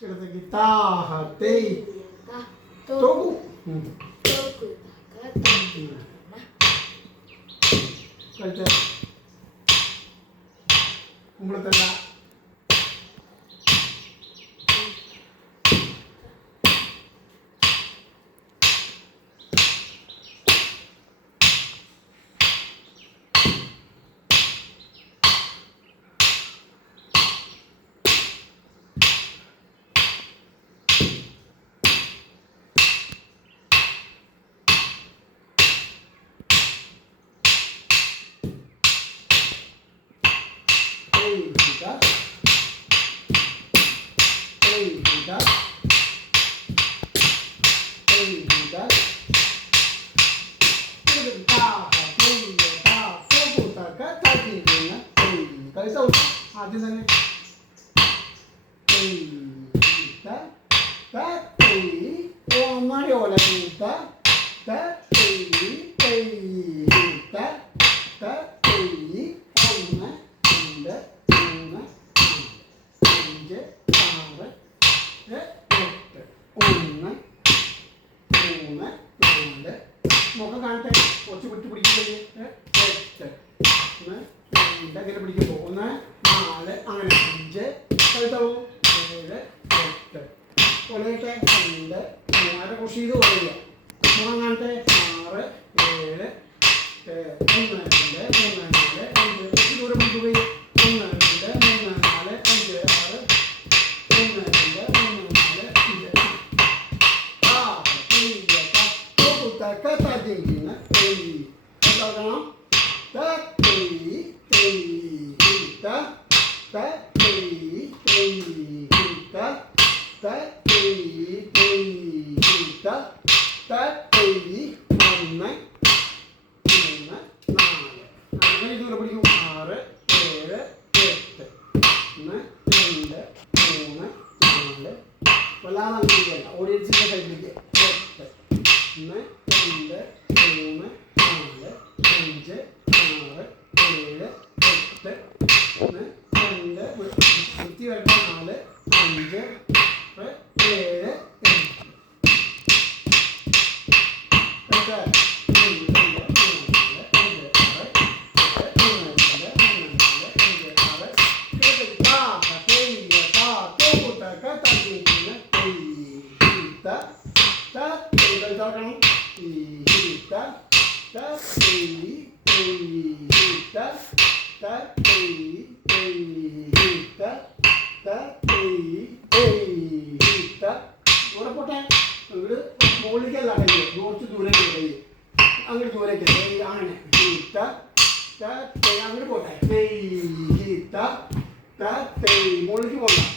ഇടത്തേക്ക് താഹ തേയ് തോകു കഴുത്ത് കുമ്പളത്തല്ല ആദ്യം തന്നെ ഒന്നാടി ഓല മുഖം കാണട്ടെ കുറച്ച് വിട്ട് പിടിക്കുന്നത് ഇങ്ങനെ പിടിക്കുമ്പോൾ 1 4 അങ്ങനെ 5 കഴുത്തവും 7 8 കൊലയിട്ടെ 2 3 കൃഷി ചെയ്ത് കൊള്ളില്ല മുഖം കാണട്ടെ 6 7 1 2 3 4 5 ദൂരം മുമ്പ് 1 2 3 4 5 6 1 2 3 4 5 കത്താതിരിക്കുന്ന എന്താക്കണം അങ്ങനെ ഇതുവരെ പിടിക്കും 6 7 8 1 2 3 4 വല്ലാതെ അങ്ങനെ ഓഡിയൻസിന്റെ സൈഡിലേക്ക് 1 2 3 4 5 6 7 8 1 2 വൃത്തി വരുന്ന 4 5 7 മുകളിലേക്കല്ല കൈ കുറച്ച് ദൂരേക്ക് കൈ അങ്ങോട്ട് ദൂരേക്ക് അങ്ങനെ അങ്ങോട്ട് പോട്ടെ മുകളിലേക്ക് പോകണ്ട